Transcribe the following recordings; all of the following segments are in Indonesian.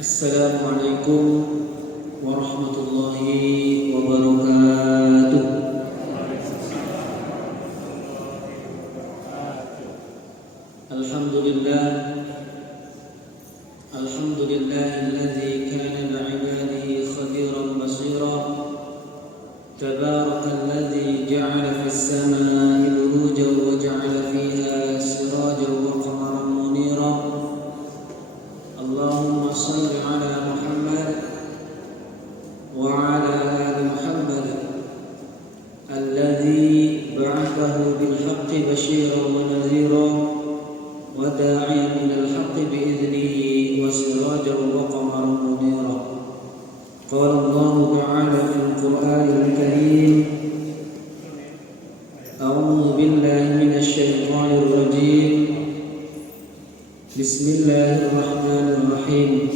Assalamualaikum warahmatullahi wabarakatuh. Alhamdulillah, alhamdulillahilladzi kana bi'ibadihi khabiran basira. Tabarakalladzi ja'ala fis samaa'i burujan wa ja'ala fiha sirajan wa qamaran munira. Allahumma shalli ala Muhammad wa ala ali Muhammad alladzi ba'athahu bil haqqi basyiran wa nadhira wa da'iyan ilal haqqi bi idnihi wa sirajan wa qamaran munira. Qala Allah ta'ala fil Qur'anil Karim, a'udzu billahi minasy syaithanir rajim. Bismillahirrahmanirrahim.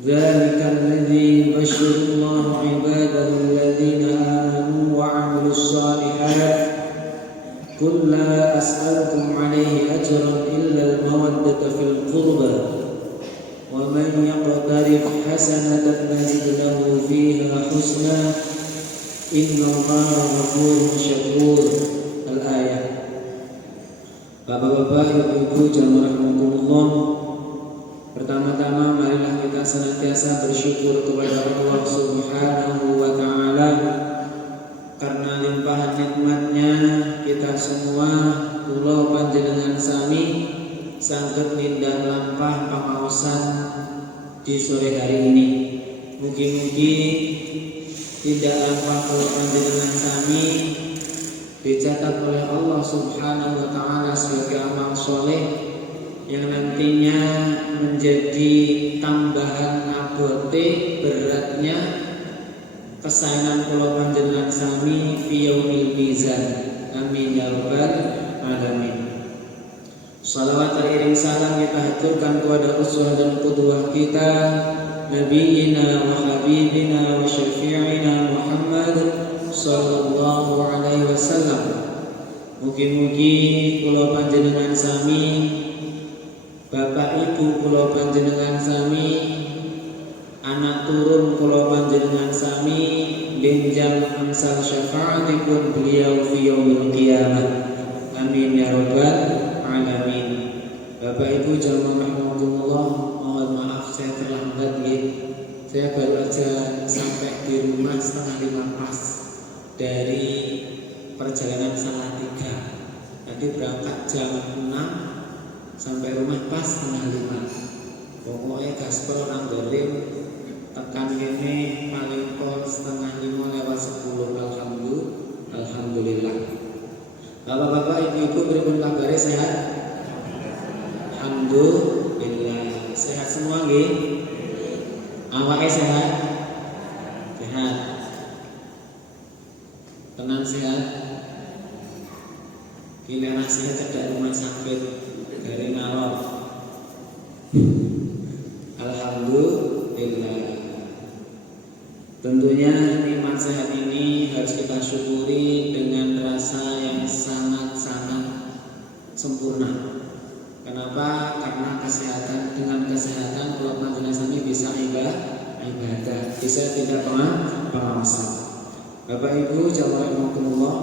Dzalika alladzi basyarallahu 'ibadahu alladzina amanu wa 'amilus shalihat. Qul la as'alukum 'alaihi ajran illa al-mawaddata fil qurba. Wa man yaqtarif hasanatan nazid lahu fiha husna. Innallaha ghafurun syakur. Al-ayat. Bapak-bapak, ibu-ibu, jamaah rahmatullah. Pertama-tama marilah kita senantiasa bersyukur kepada Allah Subhanahu wa ta'ala, karena limpahan nikmatnya kita semua kula panjenengan sami saged nindak lampah pangaosan di sore hari ini. Mugi-mugi tidak lampah kula panjenengan sami dicatat oleh Allah Subhanahu wa ta'ala sebagai amal soleh yang nantinya menjadi tambahan abote beratnya kesayangan kula panjenengan sami fi yaumil mizan. Amin ya rabbal alamin. Salawat teriring salam kita haturkan kepada uswah dan qudwah kita, nabiyina wa habibina wa syafi'ina Muhammad sallallahu alaihi wasallam. Mugi-mugi kula panjenengan sami, bapak ibu kula panjenengan sami, anak turun kula panjenengan sami benjang amsal syafaatipun beliau fi yaumil qiyamah. Amin ya rabbal alamin. Bapak ibu jamaah rahimakumullah, mohon maaf saya terlambat nggih. Saya baru aja sampai di rumah setengah 5 pas dari perjalanan Salatiga. Tadi berangkat jam 6, sampai rumah pas setengah 5. Pokoknya gaspol nang dolim tekan kene paling pol setengah 5 lewat 10. Alhamdulillah. Bapak-bapak, ibu-ibu, pripun kabare, sehat? Alhamdulillah. Sehat semua nggih? Awake sehat? Sehat. Tenang sehat. Kira nasihat cedak rumah sakit dari ngalor. Alhamdulillah. Tentunya nikmat sehat ini harus kita syukuri dengan rasa yang sangat-sangat sempurna. Kenapa? Karena kesehatan, dengan kesehatan kalau panjenengan sami bisa ibadah, bisa tidak pengawasan. Bapak Ibu jamaah rahimakumullah,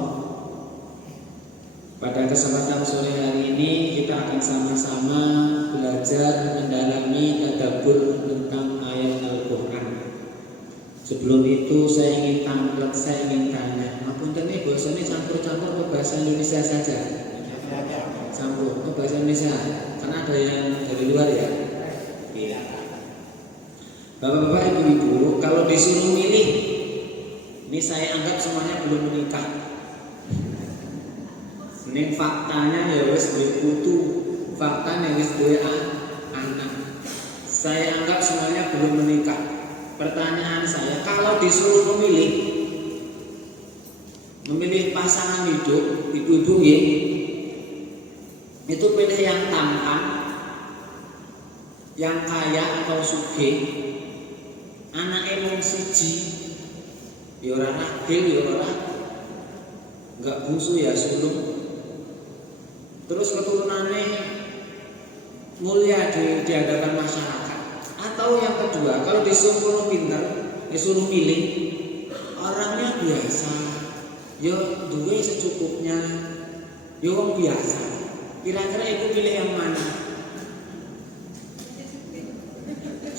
pada kesempatan sore hari ini kita akan sama-sama belajar mendalami tadabbur tentang ayat Al-Qur'an. Sebelum itu saya ingin tanya, ngapunten nih bahasanya campur-campur bahasa Indonesia saja? Campur, bahasa Indonesia, karena ada yang dari luar ya. Iya. Bapak-bapak, ibu-ibu, kalau disuruh milih, ini saya anggap semuanya belum menikah. Ini faktanya ya wis duwe putu, faktanya wis duwe anak. Saya anggap semuanya belum menikah. Pertanyaan saya, kalau disuruh memilih pasangan hidup, ibu-ibu nggih, itu pilih yang tampan, yang kaya atau sugih, anake mung siji, ya ora ragil ya ora, enggak bungsu ya sulung. Terus keturunannya mulia di hadapan masyarakat. Atau yang kedua, kalau disuruh pinter, disuruh milih, orangnya biasa, yo duwe secukupnya, yo wong biasa. Kira-kira ibu pilih yang mana?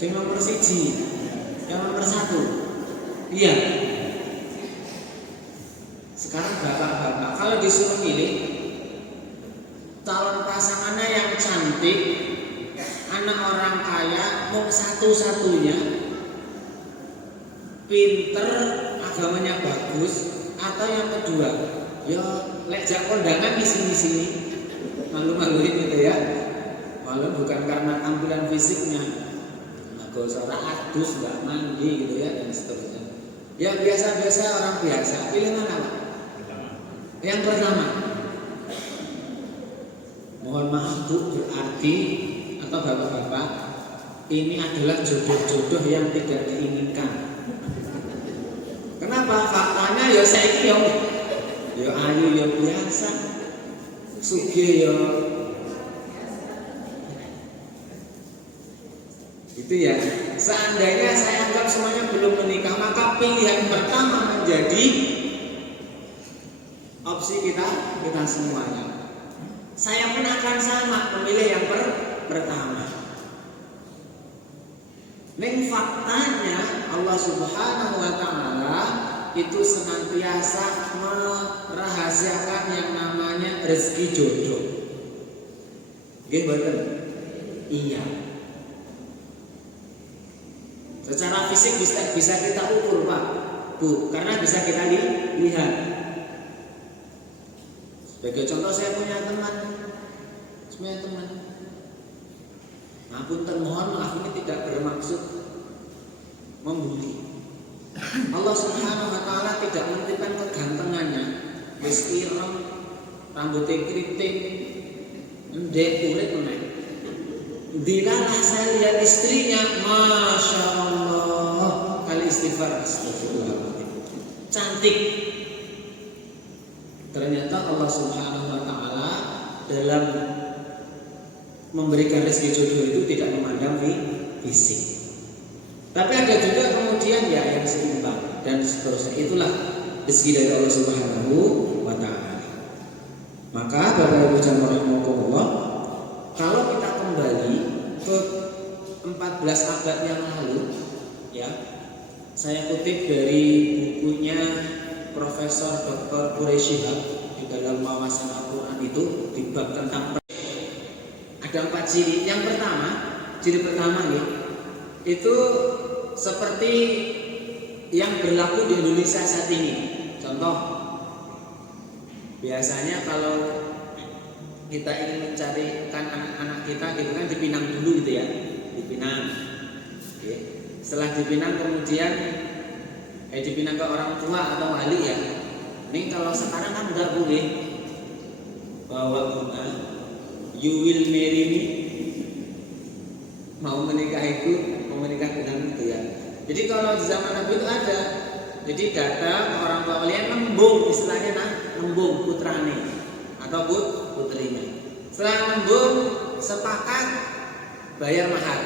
Yang nomor 1, yang nomor 1. Iya. Sekarang bapak-bapak, kalau disuruh milih calon pasangannya yang cantik, anak orang kaya, mau satu-satunya, pinter, agamanya bagus, atau yang kedua, ya lejak kondangan di sini-sini, malu-maluin gitu ya, walau bukan karena tampilan fisiknya, gak usah adus, gak mandi gitu ya, dan seterusnya. Yang biasa-biasa orang biasa, pilih mana Pak? Yang pertama. Mohon maaf Bu, berarti atau bapak-bapak, ini adalah jodoh-jodoh yang tidak diinginkan. Kenapa? Faktanya ya saiki yo ayu yo biasa, sugih yo itu ya. Seandainya saya anggap semuanya belum menikah, maka pilihan pertama menjadi opsi kita semuanya. Saya pun akan sama memilih yang pertama. Ning faktanya Allah Subhanahu wa taala itu senantiasa merahasiakan yang namanya rezeki jodoh. Nggih mboten? Iya. Secara fisik bisa kita ukur Pak, Bu, karena bisa kita lihat. Sebagai contoh, saya punya teman. Ngapunten, mohon maaf, ini tidak bermaksud membuli. Allah Subhanahu wa taala tidak menentukan kegantengannya. Wis ireng, rambutnya keriting, ndek kulit meneh. Dilalah saya lihat istrinya, Masya Allah, kali istighfar, astagfirullah, cantik. Ternyata Allah Subhanahu wa taala dalam memberikan rezeki jodoh itu tidak memandang fisik. Tapi ada juga kemudian ya yang seimbang dan seterusnya. Itulah rezeki dari Allah Subhanahu wa taala. Maka Bapak Ibu jamaah rahimakumullah, kalau kita kembali ke 14 abad yang lalu, ya, saya kutip dari bukunya Profesor Dr. Quraisy Shihab di dalam wawasan Al-Quran itu di bab tentang ada 4 ciri. Yang pertama, ciri pertama nih, itu seperti yang berlaku di Indonesia saat ini. Contoh, biasanya kalau kita ingin mencarikan anak-anak kita gitu kan dipinang dulu gitu ya, dipinang. Oke. Setelah dipinang kemudian dipinang ke orang tua atau wali ya. Ini kalau sekarang kan nggak boleh bawa bunga, you will marry me, mau menikah dengan itu ya. Jadi kalau di zaman Nabi itu ada, jadi datang orang tua wali nembung, istilahnya nembung putrane atau putrinya. Setelah nembung sepakat bayar mahar,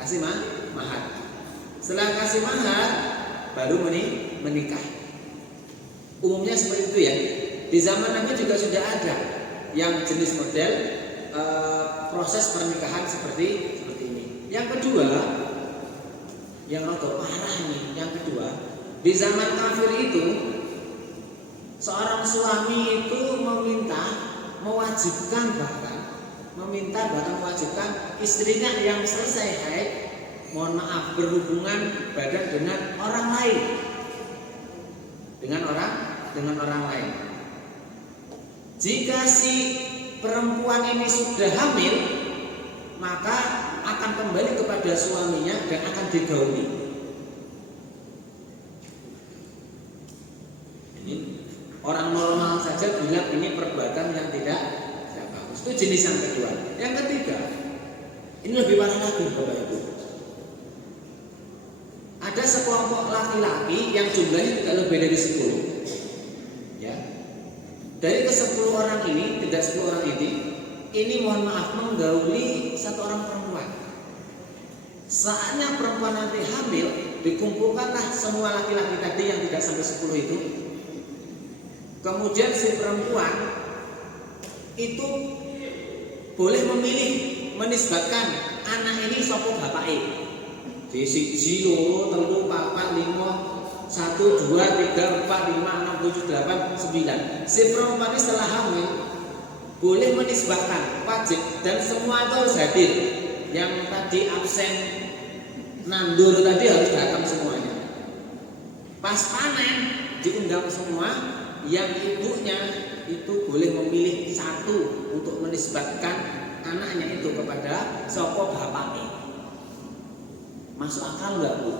kasih mahar. Setelah kasih mahar baru menikah. Umumnya seperti itu ya. Di zaman Nabi juga sudah ada yang jenis model proses pernikahan seperti ini. Yang kedua, yang rada parah nih. Yang kedua, di zaman kafir itu seorang suami itu mewajibkan istrinya yang selesai haid, mohon maaf, berhubungan badan dengan orang lain, dengan orang lain. Jika si perempuan ini sudah hamil, maka akan kembali kepada suaminya dan akan digauli. Ini orang normal saja bilang ini perbuatan yang tidak bagus. Itu jenis yang kedua. Yang ketiga, ini lebih parah lagi Bapak Ibu. Ada sekelompok laki-laki yang jumlahnya tidak lebih dari 10. Ya. Dari ke 10 orang ini, tidak 10 orang ini ini mohon maaf menggauli satu orang perempuan. Saatnya perempuan nanti hamil, dikumpulkanlah semua laki-laki tadi yang tidak sampai 10 itu. Kemudian si perempuan itu boleh memilih menisbatkan anak ini sapa bapake. Di 1, 2, 3, 4, 5, 1, 2, 3, 4, 5, 6, 7, 8, 9. Si perempuan ini setelah hamil boleh menisbahkan, wajib, dan semua itu harus hadir. Yang tadi absen nandur tadi harus datang semuanya. Pas panen diundang semua. Yang ibunya itu boleh memilih satu untuk menisbatkan anaknya itu kepada sapa bapaknya. Masuk akal nggak Bu?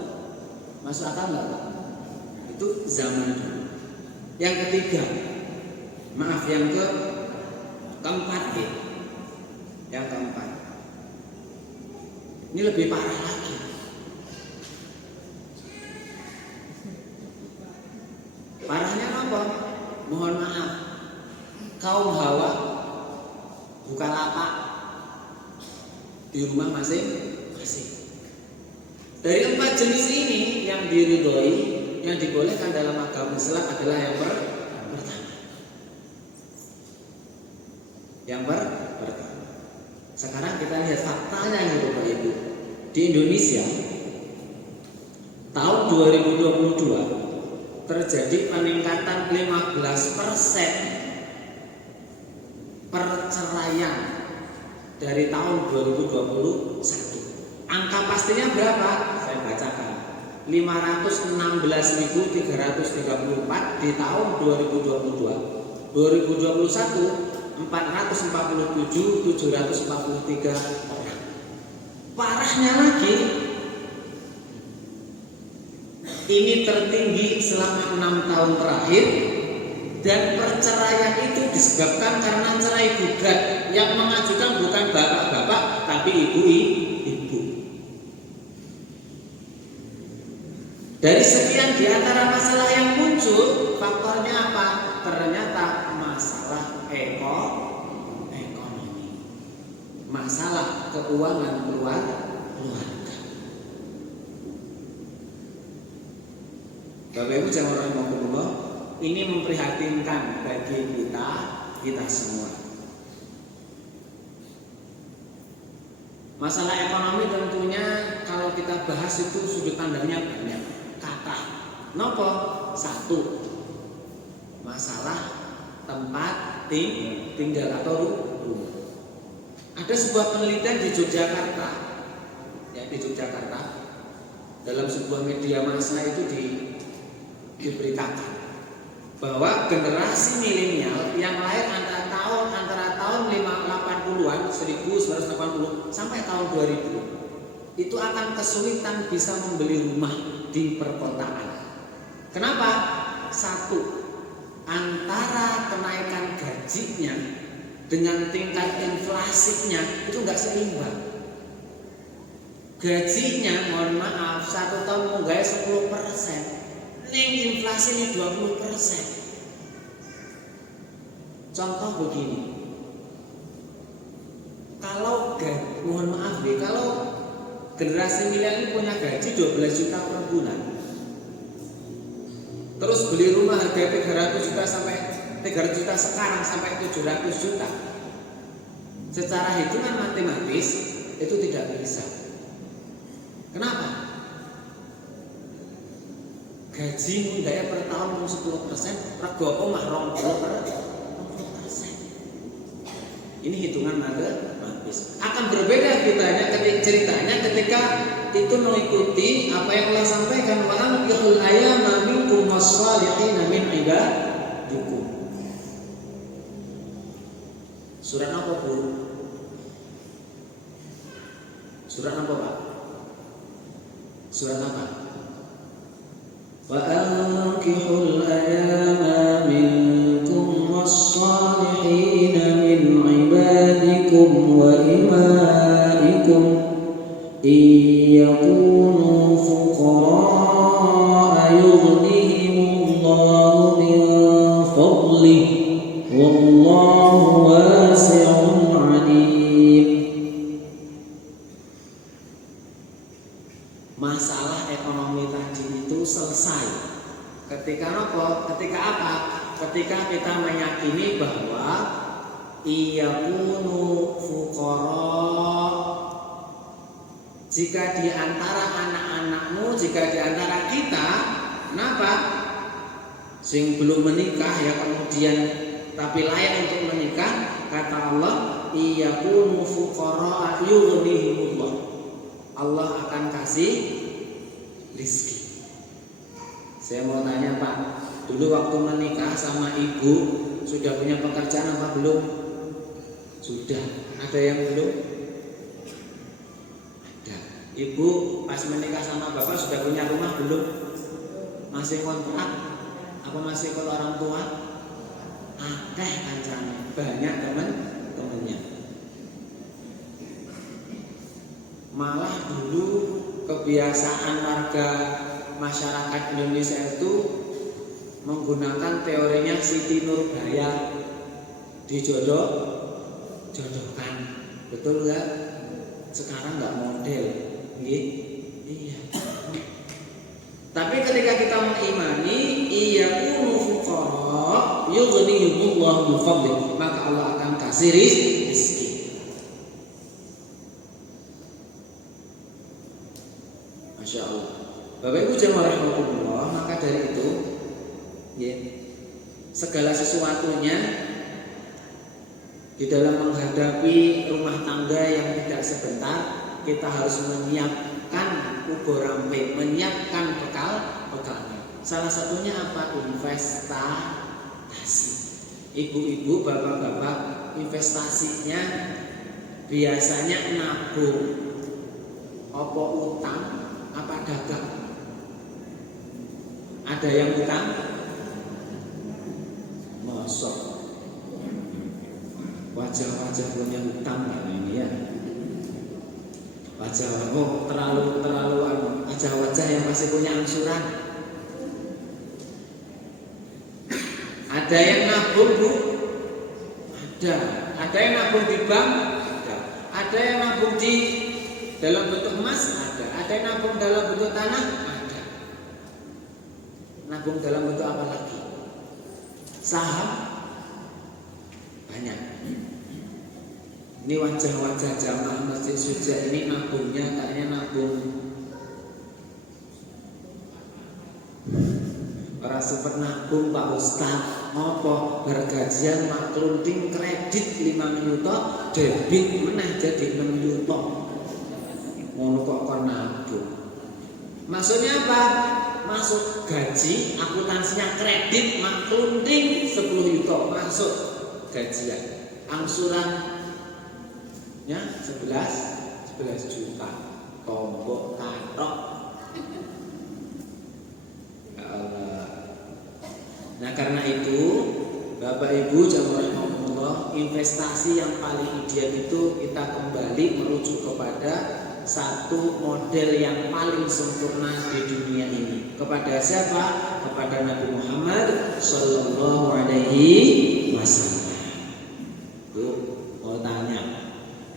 Masuk akal nggak Bu? Itu zaman dulu. Yang ketiga, maaf yang keempat ya. Yang keempat. Ini lebih parah lagi. Parahnya apa? Mohon maaf, kaum Hawa buka lapak di rumah masing-masing. Dari 4 jenis ini yang diridhoi, yang dibolehkan dalam agama Islam adalah yang pertama. Yang pertama. Sekarang kita lihat faktanya nih Bapak Ibu. Di Indonesia tahun 2022 terjadi peningkatan 15% perceraian dari tahun 2021. Angka pastinya berapa? Saya bacakan. 516.334 di tahun 2022. 2021 447.743 orang. Parahnya lagi, ini tertinggi selama 6 tahun terakhir, dan perceraian itu disebabkan karena cerai gugat. Yang mengajukan bukan bapak-bapak tapi ibu-ibu. Dari sekian di antara masalah yang muncul, faktornya apa? Ternyata masalah ekonomi, masalah keuangan keluarga. Bapak Ibu jamaah rahimakumullah, ini memprihatinkan bagi kita semua. Masalah ekonomi tentunya kalau kita bahas itu sudut pandangnya banyak. Kata, nopo? 1, masalah tempat tinggal atau rumah. Ada sebuah penelitian di Yogyakarta, di Yogyakarta, dalam sebuah media massa itu diberitakan bahwa generasi milenial yang lahir antara tahun 80-an 1980 sampai tahun 2000 itu akan kesulitan bisa membeli rumah di perkotaan. Kenapa? 1, antara kenaikan gajinya dengan tingkat inflasinya itu enggak seimbang. Gajinya mohon maaf 1 tahun munggah 10%. Ning inflasinya 20%. Contoh begini, kalau mohon maaf deh, kalau generasi milenial punya gaji 12 juta per bulan, terus beli rumah harga 300 juta sampai 300 juta sekarang sampai 700 juta, secara hitungan matematis itu tidak bisa. Kenapa? Gaji mundaya per tahun 10%, rego omah 20%. Ini hitungan matematis. Akan berbeda ceritanya ketika itu mengikuti apa yang Allah sampaikan, wa anqihul ayama minkum was-salihin min ibadikum. Surat apa, Bu? Surat apa, Pak? Surat apa? وَأَنْكِحُوا الْأَيَامَ مِنْكُمْ وَالصَّالِحِينَ مِنْ عِبَادِكُمْ وَإِمَائِكُمْ إِنْ يَكُونُوا فُقَرَاءَ يُغْنِهِمُ اللَّهُ مِنْ فَضْلِهِ وَاللَّهُ وَاسِعٌ عَلِيمٌ. selesai. Ketika apa? Ketika kita meyakini bahwa iyakunu fuqara, jika di antara anak-anakmu, jika di antara kita, kenapa? Sing belum menikah ya kemudian tapi layak untuk menikah, kata Allah, iyakunu fuqara yughnihimullah. Allah akan kasih rizki. Saya mau tanya Pak, dulu waktu menikah sama ibu sudah punya pekerjaan apa belum? Sudah. Ada yang belum? Ada. Ibu pas menikah sama bapak sudah punya rumah belum? Masih kontrak? Apa masih ke orang tua? Akeh kancane, banyak teman-temannya. Malah dulu kebiasaan warga masyarakat Indonesia itu menggunakan teorinya Siti Nurbaya, dijodohkan. Betul nggak? Sekarang nggak model, iya. Tapi ketika kita mengimani iyakunu fuqara yughnihimullahu min fadlih, maka Allah akan kasih rizki. Masya Allah. Bapak Ibu jamaah rahimakumullah, maka dari itu ya, segala sesuatunya di dalam menghadapi rumah tangga yang tidak sebentar, kita harus menyiapkan uborampe, menyiapkan bekalnya. Salah satunya apa? Investasi. Ibu-ibu, bapak-bapak, investasinya biasanya nabung, apa utang, apa dagang. Ada yang utang? Mosok wajah-wajah punya utang ya ini ya. Wajah terlalu wajah-wajah yang masih punya angsuran. Ada yang nabung Bu? Ada yang nabung di bank? Ada yang nabung di dalam bentuk emas? Ada yang nabung dalam bentuk tanah? Ada. Nabung dalam bentuk apa lagi? Saham? Banyak. Ini wajah-wajah jamaah Masjid Syuja ini nabungnya kayaknya nabung orang super nabung Pak Ustaz. Apa bergajian maklunting kredit 5 juta, debit meneh jadi 6 juta. Ngono kok kon nabung. Maksudnya apa? Masuk gaji, akuntansinya kredit maklunting 10 juta masuk gajian. Angsurannya 11 juta. Tombok katok. Nah karena itu Bapak Ibu jamaah rahimakumullah, investasi yang paling ideal itu kita kembali merujuk kepada satu model yang paling sempurna di dunia ini. Kepada siapa? Kepada Nabi Muhammad Sallallahu Alaihi Wasallam. Bu, mau tanya,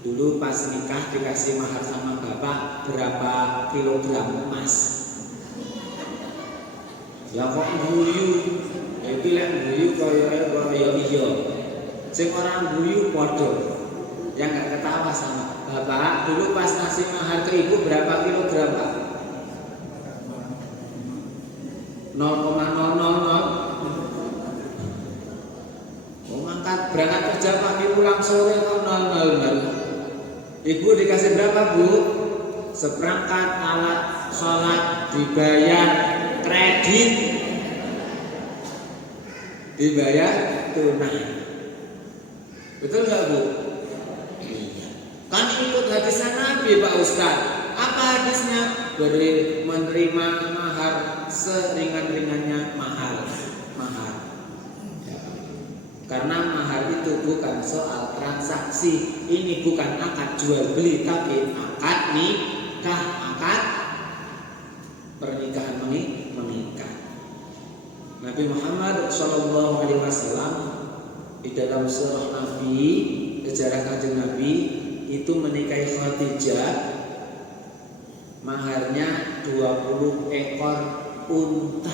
dulu pas nikah dikasih mahar sama bapak berapa kilogram emas? Ya kok guyu? Iki lek guyu kaya iya. Sing ora guyu padha. Yang enggak ketawa sama bapak. Dulu pas ngasih mahar ke ibu berapa kilogram, Pak? 0,000. Oh, berangkat kerja pagi pulang sore kok 0,00. Ibu dikasih berapa, Bu? Seperangkat alat sholat, dibayar kredit, dibayar tunai. Betul nggak Bu? Iya. Kan ikut hadisnya Nabi Pak Ustaz. Apa hadisnya? Menerima mahar seringan-ringannya mahar. Ya. Karena mahar itu bukan soal transaksi. Ini bukan akad jual beli, tapi akad nikah, akad pernikahan menikah. Nabi Muhammad Shallallahu Alaihi Wasallam di dalam surah Nabi, sejarah kanjeng Nabi itu menikahi Khadijah, maharnya 20 ekor unta.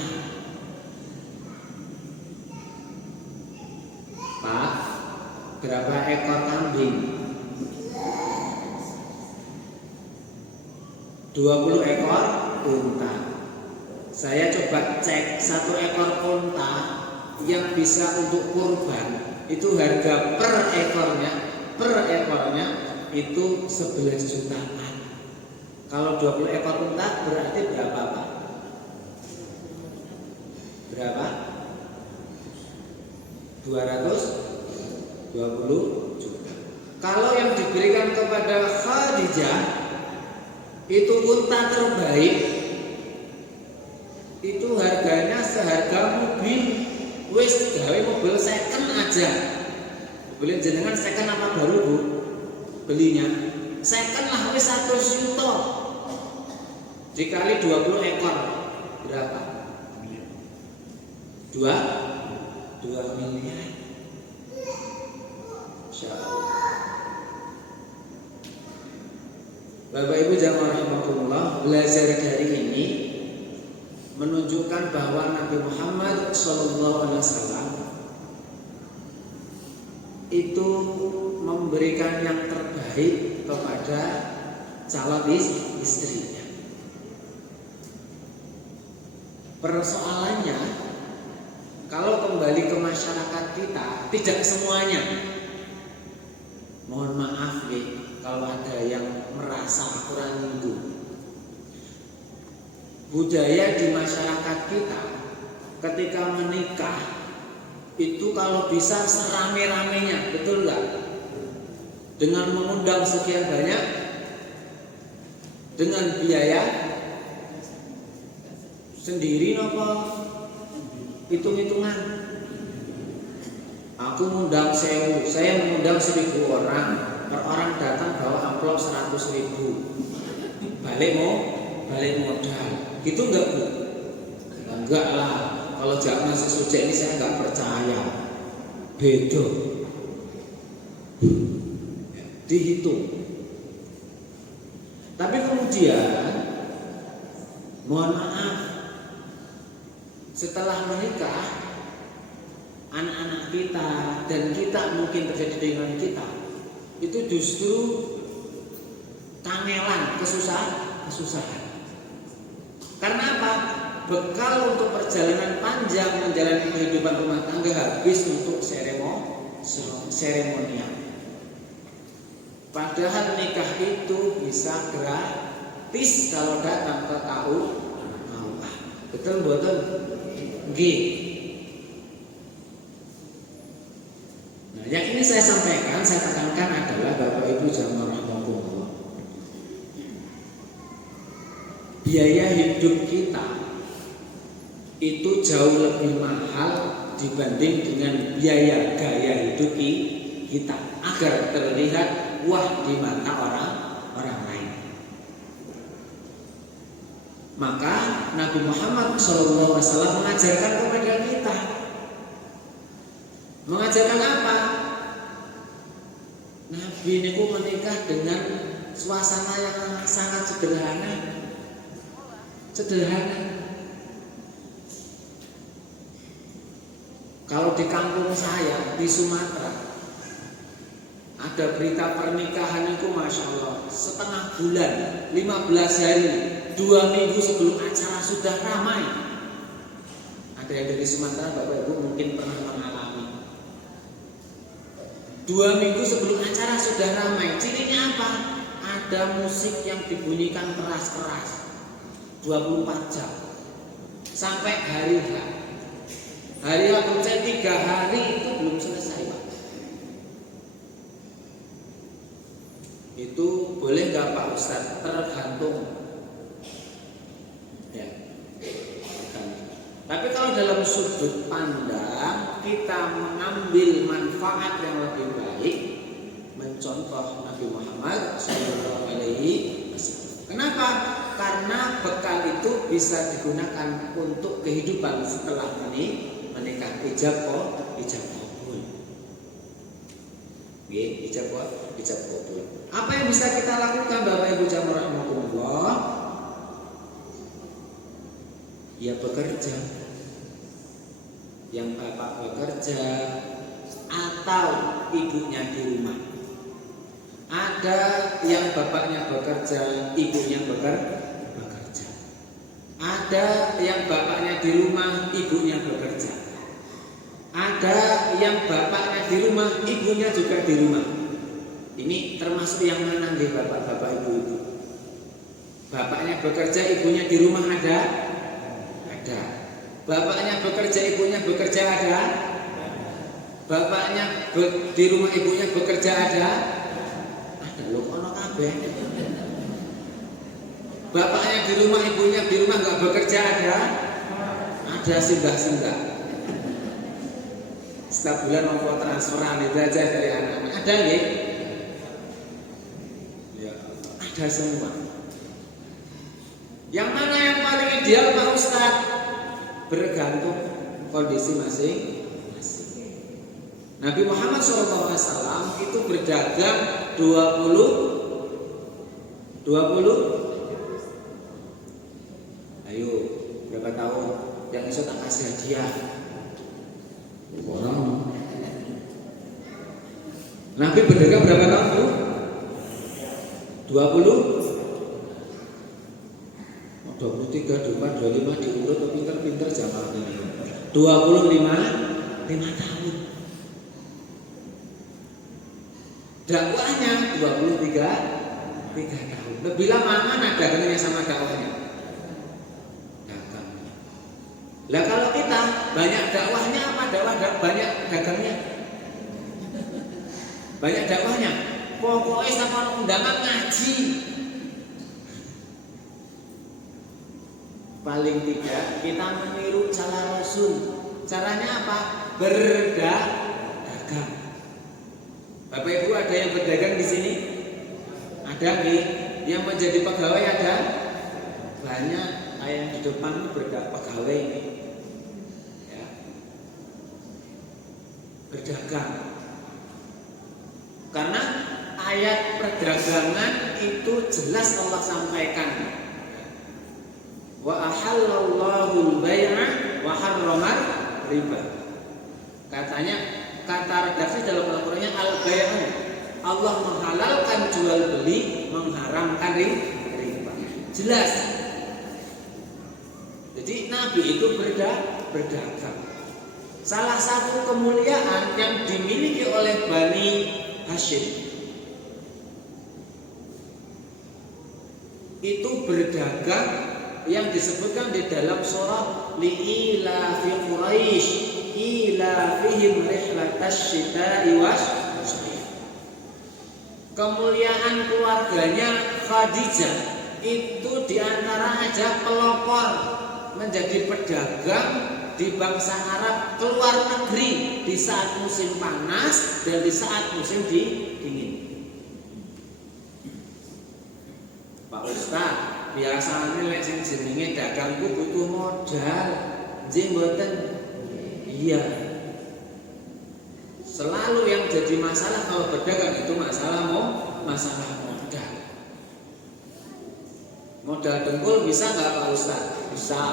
Pak, berapa ekor kambing? 20 ekor unta. Saya coba cek 1 ekor unta yang bisa untuk kurban itu harga per ekornya itu 11 jutaan. Kalau 20 ekor unta berarti berapa Pak? Berapa? 220 juta. Kalau yang diberikan kepada Khadijah itu unta terbaik, itu harganya seharga mobil, wis gawe mobil second aja. Beli jenengan second apa baru Bu? Belinya second lah, wis 100 juta dikali 20 ekor berapa? 2 miliar. Insyaallah. Bapak Ibu jamaah rahimakumullah, belajar dari ini menunjukkan bahwa Nabi Muhammad SAW itu memberikan yang terbaik kepada calon istrinya. Persoalannya, kalau kembali ke masyarakat kita, tidak semuanya. Mohon maaf nih, kalau ada yang merasa kurang nyinggung. Budaya di masyarakat kita ketika menikah itu kalau bisa serame-ramenya, betul nggak? Dengan mengundang sekian banyak, dengan biaya sendiri nopo hitung-hitungan. Aku mengundang 1000, saya mengundang 1000 orang, per orang datang bawa amplop 100.000, balik modal, gitu enggak Bu? Enggak lah, kalau zaman sesujek ini saya enggak percaya, beda, dihitung. Tapi kemudian, mohon maaf, setelah menikah, anak-anak kita dan kita mungkin terjadi dengan kita itu justru kangelan, kesusahan. Karena apa? Bekal untuk perjalanan panjang menjalani kehidupan rumah tangga habis untuk seremonial. Padahal nikah itu bisa gratis kalau datang ke KUA. Betul betul. Nah, yang ini saya sampaikan, saya tekankan adalah Bapak Ibu jamaah rahimakumullah. Biaya hidup kita itu jauh lebih mahal dibanding dengan biaya gaya hidup kita agar terlihat wah di mata orang lain. Maka Nabi Muhammad SAW mengajarkan kepada kita. Mengajarkan apa? Nabi ini menikah dengan suasana yang sangat sederhana. Kalau di kampung saya di Sumatera ada berita pernikahan itu Masya Allah setengah bulan, 15 hari, 2 minggu sebelum acara sudah ramai. Ada yang dari Sumatera Bapak Ibu mungkin pernah mengalami. 2 minggu sebelum acara sudah ramai. Cirinya apa? Ada musik yang dibunyikan keras-keras 24 jam sampai hari H. Hari H saya 3 hari itu belum selesai Pak. Itu boleh nggak Pak Ustadz? Tergantung. Ya. Tapi kalau dalam sudut pandang kita mengambil manfaat yang lebih baik, mencontoh Nabi Muhammad SAW. Kenapa? Karena bekal itu bisa digunakan untuk kehidupan setelah menikah. Ijab kabul. Ijab kabul. Apa yang bisa kita lakukan Bapak Ibu jamaah rahimakumullah? ya bekerja. Yang bapak bekerja atau ibunya di rumah. Ada yang bapaknya bekerja, ibunya bekerja. Ada yang bapaknya di rumah, ibunya bekerja. Ada yang bapaknya di rumah, ibunya juga di rumah. Ini termasuk yang mana nih bapak-bapak ibu-ibu? Bapaknya bekerja, ibunya di rumah ada? Ada. Bapaknya bekerja, ibunya bekerja ada? Bapaknya di rumah, ibunya bekerja ada? Ada loh, ono kabeh. Bapaknya di rumah, ibunya di rumah nggak bekerja ada? Ada singgah-singgah. Setiap bulan mau transferan itu aja dari anak-anak. Ada nggih? Ya, ada semua. Yang mana yang paling ideal Pak Ustadz? Bergantung kondisi masing-masing. Nabi Muhammad SAW itu berdagang 20. Ayo, berapa tahun? Yang bisa tak kasih hadiah? Orang. Nabi berdagang berapa tahun, Bu? 20? 23, 24, 25 diurut tuh pinter-pinter jamaahnya. 25 tahun. Dakwahnya 23 tahun. Lebih lama mana dagangnya sama dakwahnya? Dagang. Lah kalau kita banyak dakwahnya apa banyak dagangnya? Banyak dakwahnya. Pokoknya sama undangan ngaji. Paling tidak kita meniru cara Rasul. Caranya apa? Berdagang. Bapak Ibu ada yang berdagang di sini? Ada nih. Yang menjadi pegawai ada? Banyak. Yang di depan pegawai ini. Ya. Berdagang. Karena ayat perdagangan itu jelas Allah sampaikan. Wa ahallallahu al-bai'a wa harrama riba. Katanya kata redaksi dalam Al-Qur'annya al-bai'u. Allah menghalalkan jual beli, mengharamkan riba. Jelas. Jadi Nabi itu berdagang. Salah satu kemuliaan yang dimiliki oleh Bani Hashim itu berdagang yang disebutkan di dalam surah li'ila fi Quraisy ila fihim rihlatash syita'i wasyitah. Kemuliaan keluarganya Khadijah itu diantara aja pelopor menjadi pedagang di bangsa Arab keluar negeri di saat musim panas dan di saat musim dingin. Pak Ustadz, biasanya lek sing jenenge dagang ku butuh modal. Nggih mboten? Iya. Selalu yang jadi masalah kalau berdagang itu masalah modal. Modal dengkul bisa nggak Pak Ustaz? Bisa.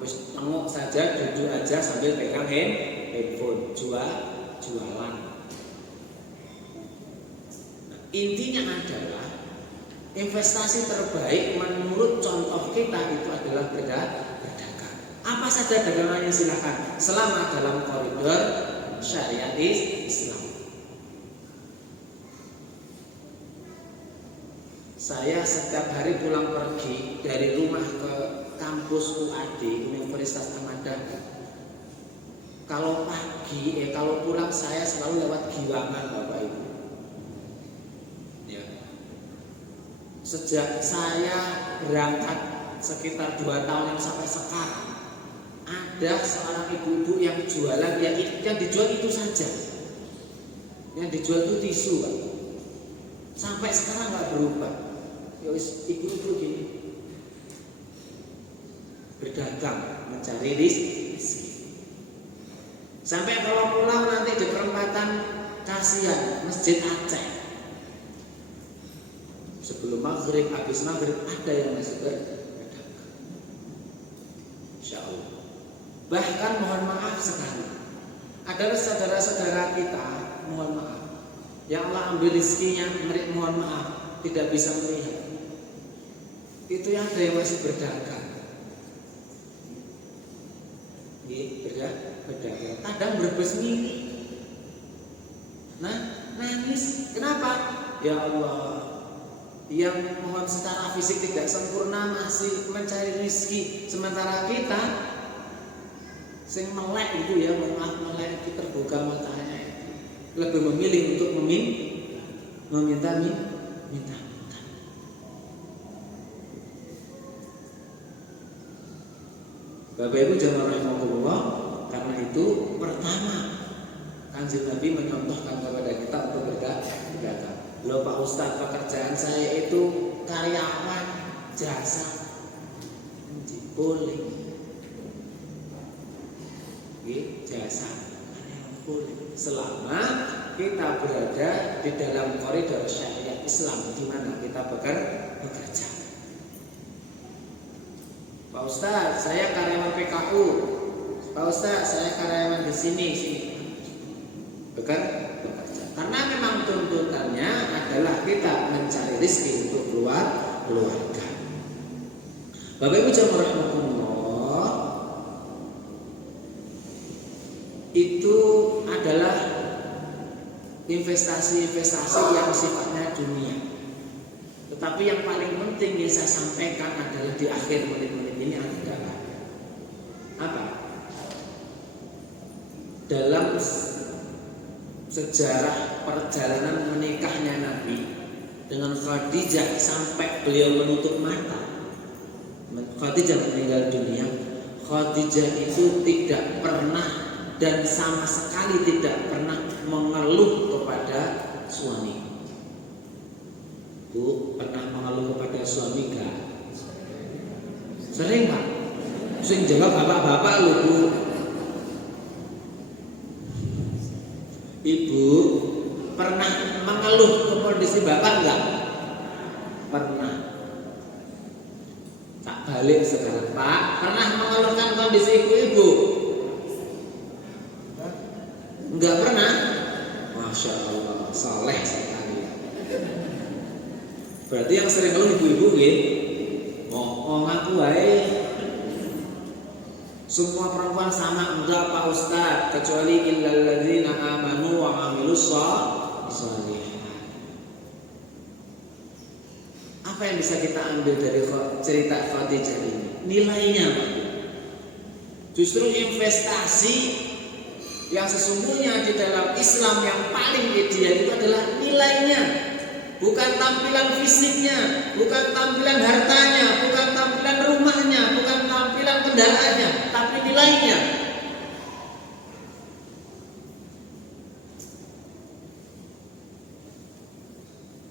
Terus tengok saja, duduk aja sambil pegang handphone, jualan. Nah, intinya adalah investasi terbaik menurut contoh kita itu adalah berdagang. Apa saja dagangannya silakan, selama dalam koridor syariat Islam. Saya setiap hari pulang pergi dari rumah ke kampus UAD Universitas Ahmad Dhani. Kalau pagi, kalau pulang saya selalu lewat Giwangan, Bapak Ibu. Ya. Sejak saya berangkat sekitar 2 tahun yang sampai sekarang, ada seorang ibu-ibu yang jualan, yang dijual itu saja. Yang dijual itu tisu, Pak. Sampai sekarang nggak berubah. Ya ibu-ibu gini, berdagang mencari rezeki. Sampai kalau pulang nanti di perempatan Kasihan, Masjid Aceh, sebelum maghrib, habis maghrib ada yang masih berdagang. Bahkan mohon maaf sekali, ada saudara-saudara kita, mohon maaf, yang Allah ambil rezekinya, mohon maaf, tidak bisa melihat. Itu yang ada yang masih berdagang. Berdagang. Kadang berbes mili. Nah, nangis. Kenapa? Ya Allah, yang mohon secara fisik tidak sempurna masih mencari rezeki, sementara kita sing melek itu ya, melek itu terbuka matanya itu lebih memilih untuk meminta. Bapak Ibu jamaah rahimakumullah, karena itu pertama Kanjeng Nabi mencontohkan kepada kita untuk berdagang. Loh Pak Ustadz, pekerjaan saya itu karyawan jasa, boleh. Jasa karyawan boleh, selama kita berada di dalam koridor syariat Islam di mana kita bekerja. Pak Ustadz, saya karyawan PKU. Pak Ustadz, saya karyawan di sini. Bekerja. Karena memang tuntutannya adalah kita mencari rezeki untuk keluarga. Bapak Ibu jamaah rahimakumullah, itu adalah investasi-investasi yang sifatnya dunia. Tetapi yang paling penting yang saya sampaikan adalah di akhir menit-menit ini adalah apa? Dalam sejarah perjalanan menikahnya Nabi dengan Khadijah sampai beliau menutup mata, Khadijah meninggal dunia. Khadijah itu tidak pernah dan sama sekali tidak pernah mengeluh kepada suami. Bu, pernah mengeluh kepada suami gak? Sering Pak. Sing jawab bapak-bapak lu Bu. Ibu pernah mengeluh ke kondisi bapak enggak? Pernah. Tak balik sekarang Pak, pernah mengeluhkan kondisi ibu-ibu? Enggak pernah. Masya Allah, saleh sekali. Berarti yang sering ngeluh ibu-ibu nggih. Oh ngaku wae. Semua perempuan sama enggak Pak Ustadz, kecuali illal ladzina amanu wa amilus shalihat. Apa yang bisa kita ambil dari cerita Khadijah ini? Nilainya Pak. Justru investasi yang sesungguhnya di dalam Islam yang paling ideal itu adalah nilainya. Bukan tampilan fisiknya, bukan tampilan hartanya, bukan tampilan rumahnya, bukan tampilan kendaraannya, tapi nilainya.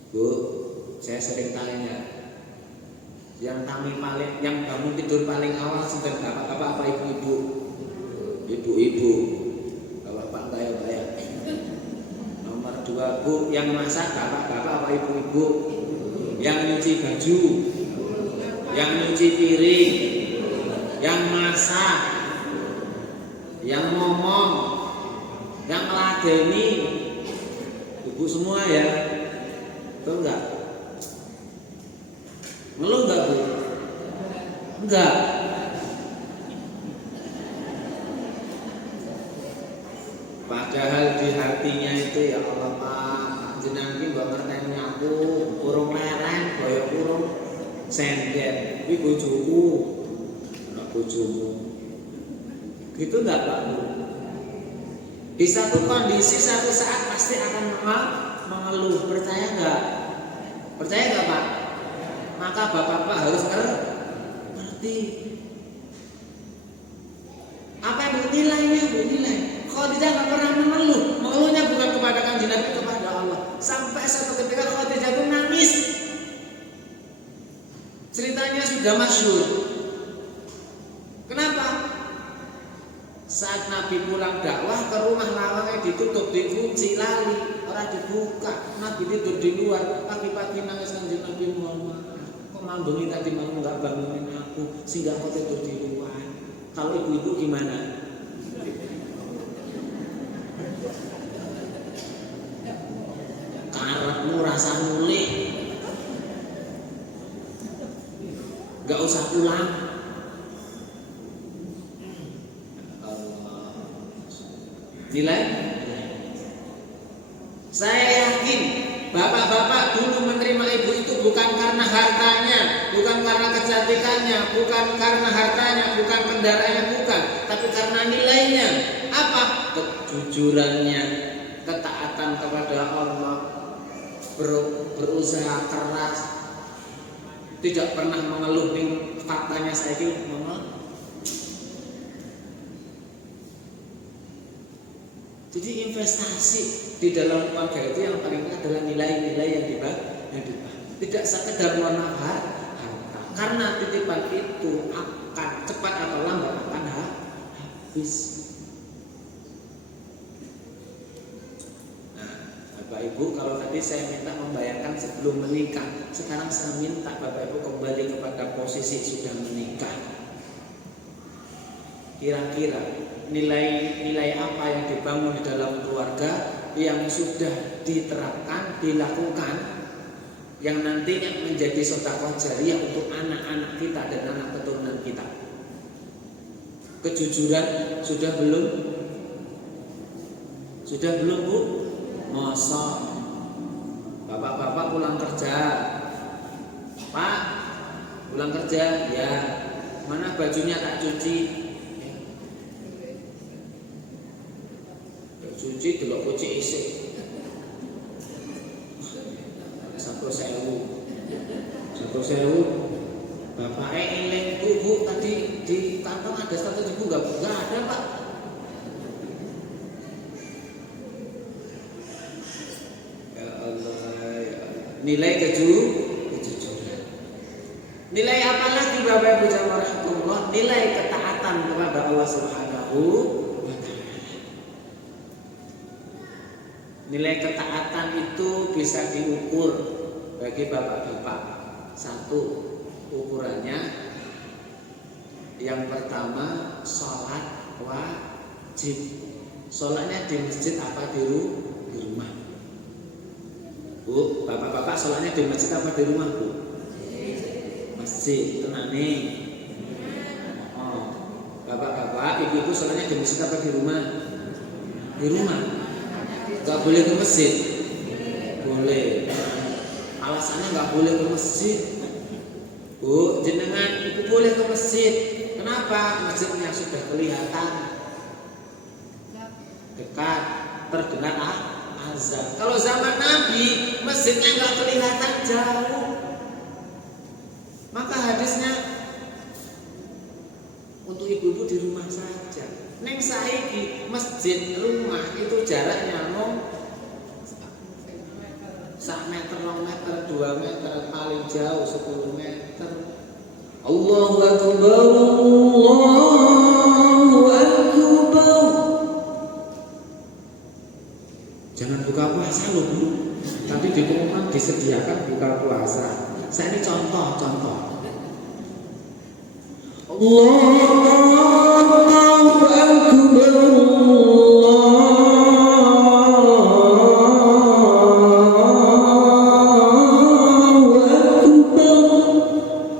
Bu, saya sering tanya, yang bangun tidur paling awal sampai bapak-bapak apa ibu-ibu? Ibu-ibu. Bapak bayar. Nomor 2 Bu, yang masak bapak-bapak apa ibu-ibu? Yang nyuci baju, yang nyuci piring, yang masak, yang ngomong, yang meladeni, ibu semua ya. Betul enggak? Ngeluh enggak Bu? Enggak. Padahal di hatinya itu ya Allah Pak, jenengan iki mbok ngerteni aku, urung leren kaya urung sendet. Iki bojoku, anak bojomu. Gitu enggak Pak Bu? Di satu kondisi satu saat pasti akan mengeluh, percaya enggak? Percaya enggak Pak? Maka bapak-bapak harus ngerti. Apa yang nilainya? Nilai. Khadijah nggak pernah mengeluhnya bukan kepada Kanjeng Nabi, kepada Allah. Sampai suatu ketika Khadijah itu nangis. Ceritanya sudah masyhur. Kenapa? Saat Nabi pulang dakwah ke rumah lawangnya ditutup, dikunci, lali, orang dibuka. Nabi tidur di luar. Pagi-pagi nangis Kanjeng Nabi, mohon maaf. Kok mambengi tadi mau nggak bangunin aku sehingga aku tidur di luar. Kalau ibu-ibu gimana? rasa mulih. Gak usah pulang. Nilai. Saya yakin bapak-bapak dulu menerima ibu itu bukan karena hartanya, bukan karena kecantikannya, bukan karena hartanya, bukan kendaraannya, bukan, tapi karena nilainya. Apa? Kejujurannya, ketaatan kepada Allah, berusaha keras, tidak pernah mengeluh. Faktanya saya ini mengeluh. Jadi investasi di dalam keluarga itu yang paling adalah nilai-nilai yang dibangun. Tidak sekedar harta, karena titipan itu akan cepat atau lambat akan habis. Nah, Bapak Ibu, kalau tadi saya minta membayangkan sebelum menikah, sekarang saya minta Bapak Ibu kembali kepada posisi sudah menikah. Kira-kira nilai-nilai apa yang dibangun di dalam keluarga yang sudah diterapkan, dilakukan, yang nantinya menjadi sedekah jariah untuk anak-anak kita dan anak keturunan kita. Kejujuran sudah belum? Sudah belum, Bu? Masa bapak-bapak pulang kerja, Pak pulang kerja, ya mana bajunya tak cuci? Cuci delok kuci isik. 1.000. Bapaknya eling, Bu, tadi di kantong ada 100.000 enggak ada, Pak. Ya Allah, ya Allah. Nilai kejujuran. Nilai apa lagi Bapak Ibu jamaah rahimakumullah? Nilai ketaatan kepada Allah Subhanahu. Nilai ketaatan itu bisa diukur bagi bapak-bapak. Satu, ukurannya yang pertama sholat wajib. Sholatnya di masjid apa di rumah? Bu, bapak-bapak sholatnya di masjid apa di rumah, Bu? Masjid, tenang nih. Oh, bapak-bapak, ibu-ibu sholatnya di masjid apa di rumah? Di rumah. Gak boleh ke masjid? Boleh. Alasannya gak boleh ke masjid. Bu, jenengan itu boleh ke masjid. Kenapa? Masjidnya sudah kelihatan dekat, terdengar azan. Kalau zaman Nabi, masjidnya gak kelihatan jauh. Maka hadisnya untuk ibu-ibu di rumah saja. Neng saiki masjid rumah itu jaraknya mau 1 meter, 2 meter, 2 meter, paling jauh 10 meter. Allahu Akbar, Allahu Akbar. Jangan buka puasa loh, Bu. Tadi di pengumuman disediakan buka puasa. Saya ini contoh. Allahu Akbar.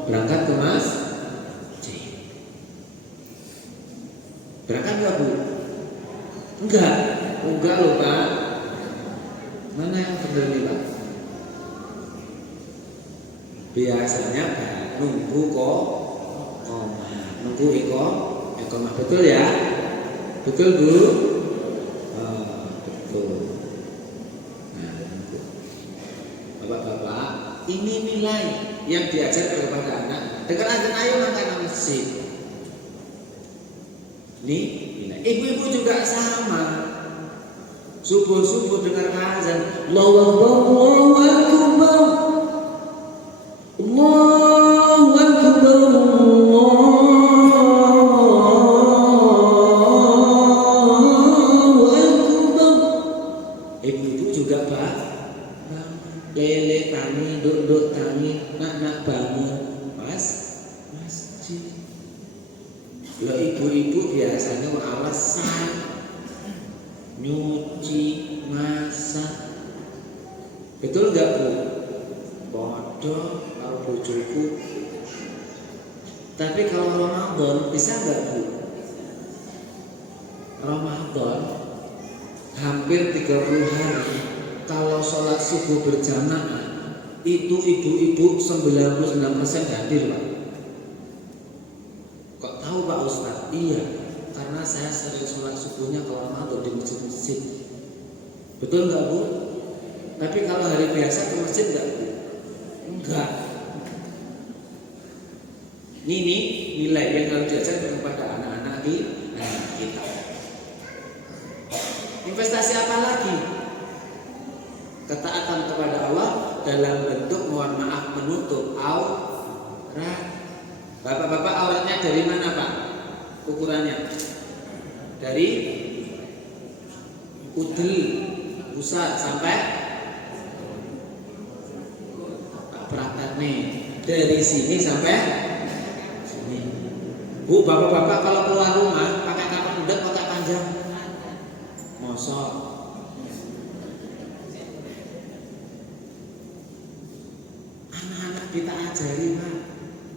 Berangkat ke masjid. Berangkat nggak, Bu? Enggak loh, Pak. Mana yang benar nih, Pak? Biasanya nunggu kok. Nunggu iqamah, betul ya? Betul, Bu? Betul. Nah, Bapak-bapak, ini nilai yang diajarkan kepada anak. Dengan azan ayo makan masjid. Nih, nilai. Ibu-ibu juga sama. Subuh dengar azan, Allahu Akbar, Allahu Akbar. Allahu Akbar. Ibu-ibu juga, Pak, lele tani, duk tani, nak bangun masjid. Lah ibu-ibu biasanya alasan nyuci, masak, Betul nggak Bu? Bodoh kalau bojoku. Tapi kalau Ramadan bisa nggak Bu? Ramadan hampir 30 hari kalau sholat subuh berjamaah itu ibu-ibu 99% hadir Pak. Kok tahu Pak Ustadz? Iya, karena saya sering sholat subuhnya kalau Ramadan di masjid-masjid. Betul nggak Bu? Tapi kalau hari biasa ke masjid nggak Bu? Enggak. Ini nilai yang harus diajarkan kepada anak-anak kita. Investasi apa lagi? Ketaatan kepada Allah dalam bentuk mohon maaf menutup aurat. Bapak-bapak auratnya dari mana Pak? Ukurannya dari udel pusat sampai Pak praktek nih dari sini sampai sini. Bu, bapak-bapak kalau keluar rumah pakai kapan udah pakai panjang? Mosok. Anak-anak kita ajari Pak.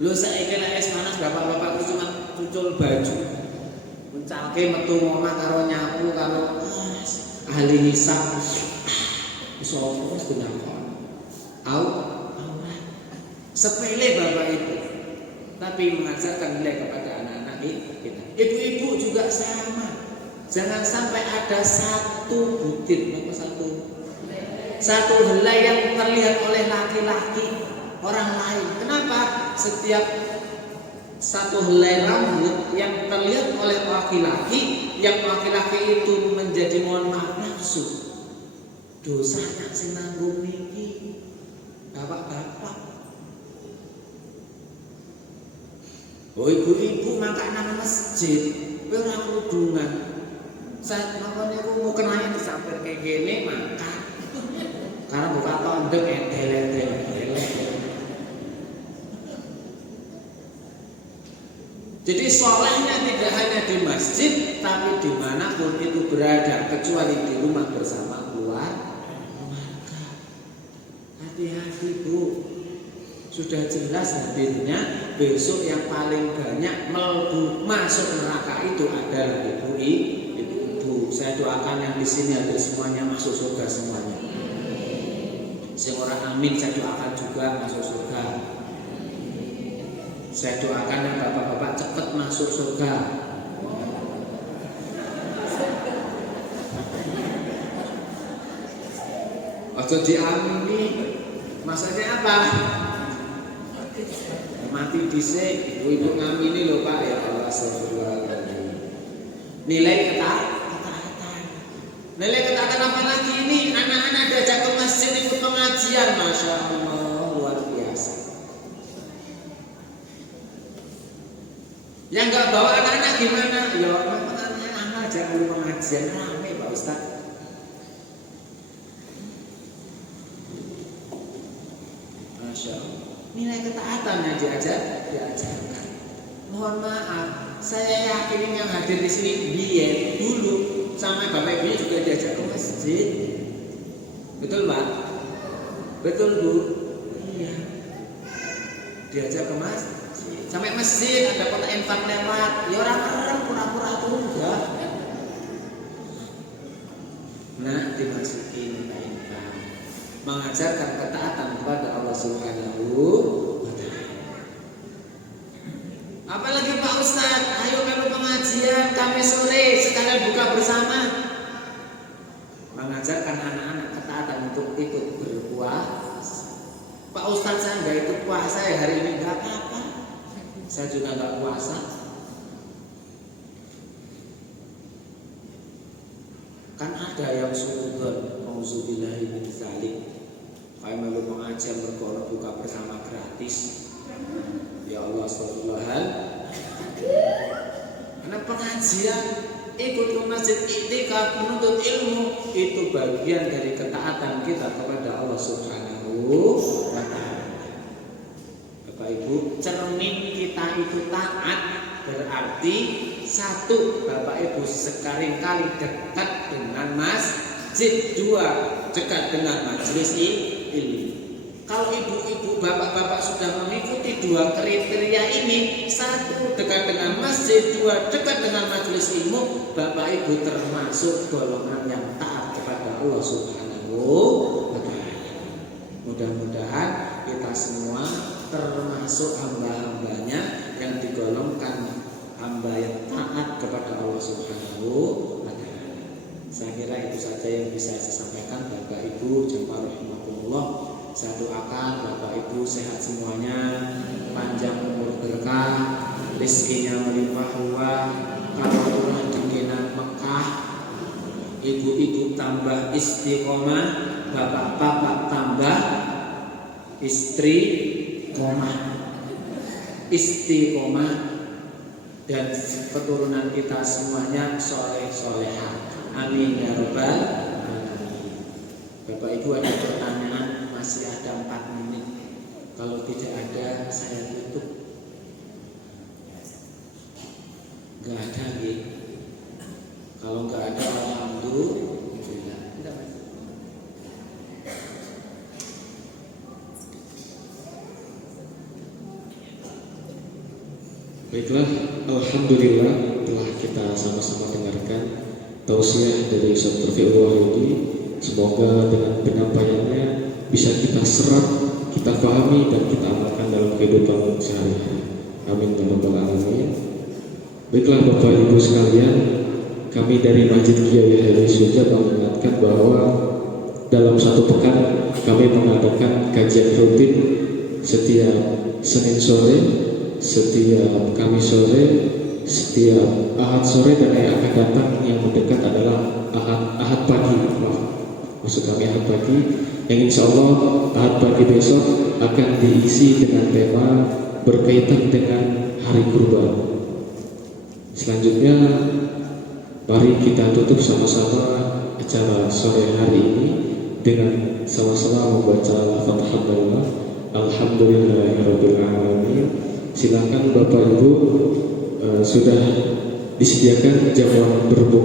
Lo saiki nek es panas bapak-bapak itu cuma cucul baju. Mencalke metu omah karo nyapu karo ahli hisab. Sopo wis dinakon. Aurat. Sepele Bapak Ibu. Tapi mengajarkan nilai kepada anak-anak kita. Ibu-ibu juga sama. Jangan sampai ada satu butir, satu helai yang terlihat oleh laki-laki orang lain. Kenapa? Setiap satu helai rambut yang terlihat oleh laki-laki, yang laki-laki itu menjadi mohon maaf nafsu. Dosa nak sing nanggung niki. Bapak-bapak. Oh ibu-ibu makan nang masjid, kowe ora kerudungan. Saat makan niku mau kenanya disampir kayak gini makan. Karena buka tondek edel-edel. Jadi solehnya tidak hanya di masjid, tapi dimanapun itu berada, kecuali di rumah bersama keluarga. Hati-hati Bu, sudah jelas hadirnya besok yang paling banyak masuk neraka itu adalah ibu-ibu. Saya doakan yang di sini hadir semuanya masuk surga semuanya. Seorang amin saya doakan juga masuk surga. Saya doakan yang bapak-bapak cepat masuk surga. Ojo diamini. Maksudnya apa? Mati dhisik, ibu-ibu ngamini lho Pak ya Allah astagfirullahaladzim. Nilai ketaatan. Nilai ketaatan apa lagi ini? Anak-anak diajak ke masjid ikut pengajian, Masya Allah luar biasa. Yang nggak bawa anak-anak gimana? Ya anak-anak aja dulu pengajian rame Pak Ustaz. Masya Allah. Nilai ketaatan yang diajarkan. Mohon maaf, saya yakin yang hadir di sini biar dulu sama bapak ibunya juga diajak ke masjid. Betul Pak? Betul Bu? Iya. Diajak ke masjid. Sampai masjid ada kota infak lewat. Ya orang pura-pura enggak. Nah, dimasukin kota infak. Mengajarkan ketaatan kepada Allah Subhanahu wa Ta'ala. Apalagi Pak Ustadz, ayo melu pengajian kami sore sekalian buka bersama. Mengajarkan anak-anak ketaatan untuk ikut berpuasa. Pak Ustadz saya nggak ikut puasa ya hari ini, nggak apa-apa. Saya juga nggak puasa. Kan ada yang suudon, auzubillahi min dzalik. Kayak melu pengajian berkorok buka bersama gratis. Ya Allah astagfirullahaladzim. Karena pengajian ikut ke masjid iktikaf menuntut ilmu itu bagian dari ketaatan kita kepada Allah Subhanahu wa Ta'ala. Bapak Ibu, cermin kita itu taat berarti satu, Bapak Ibu sekali-kali dekat dengan masjid, dua, dekat dengan majelis kalau ibu-ibu, bapak-bapak sudah mengikuti dua kriteria ini, satu dekat dengan masjid, dua dekat dengan majelis ilmu, bapak ibu termasuk golongan yang taat kepada Allah Subhanahu wa Ta'ala. Mudah-mudahan kita semua termasuk hamba-hambanya yang digolongkan hamba yang taat kepada Allah Subhanahu wa Ta'ala. Saya kira itu saja yang bisa saya sampaikan. Bapak Ibu jemaah rahimakumullah, saya doakan Bapak Ibu sehat semuanya, panjang umur berkah, rezekinya melimpah ruah, keturunan dengkinan Mekah, ibu-ibu tambah istiqomah, bapak-bapak tambah istiqomah, dan keturunan kita semuanya soleh-solehah. Amin ya rabbal alamin. Bapak Ibu, ada pertanyaan? Masih ada 4 menit. Kalau tidak ada, saya tutup. Gak ada gitu. Kalau gak ada, alhamdulillah. Baiklah, alhamdulillah telah kita sama-sama dengarkan tausiah dari Ustaz Taufiqul Wahyudi. Semoga dengan penyampaiannya bisa kita serap, kita pahami, dan kita amalkan dalam kehidupan sehari-hari. Amin ya rabbal alamin. Baiklah Bapak Ibu sekalian, kami dari Masjid Kiai Haji Suja mengingatkan bahwa dalam 1 pekan kami mengadakan kajian rutin setiap Senin sore, setiap Kamis sore, setiap Ahad sore, dan yang akan datang yang mendekat adalah Ahad pagi. Maksud kami Ahad pagi, yang insya Allah Ahad pagi besok akan diisi dengan tema berkaitan dengan hari kurban. Selanjutnya mari kita tutup sama-sama acara sore hari ini dengan sama-sama membaca al-Fatihah Hamdalah. Alhamdulillahirabbil alamin. Silakan Bapak Ibu, sudah disediakan jamuan berbuka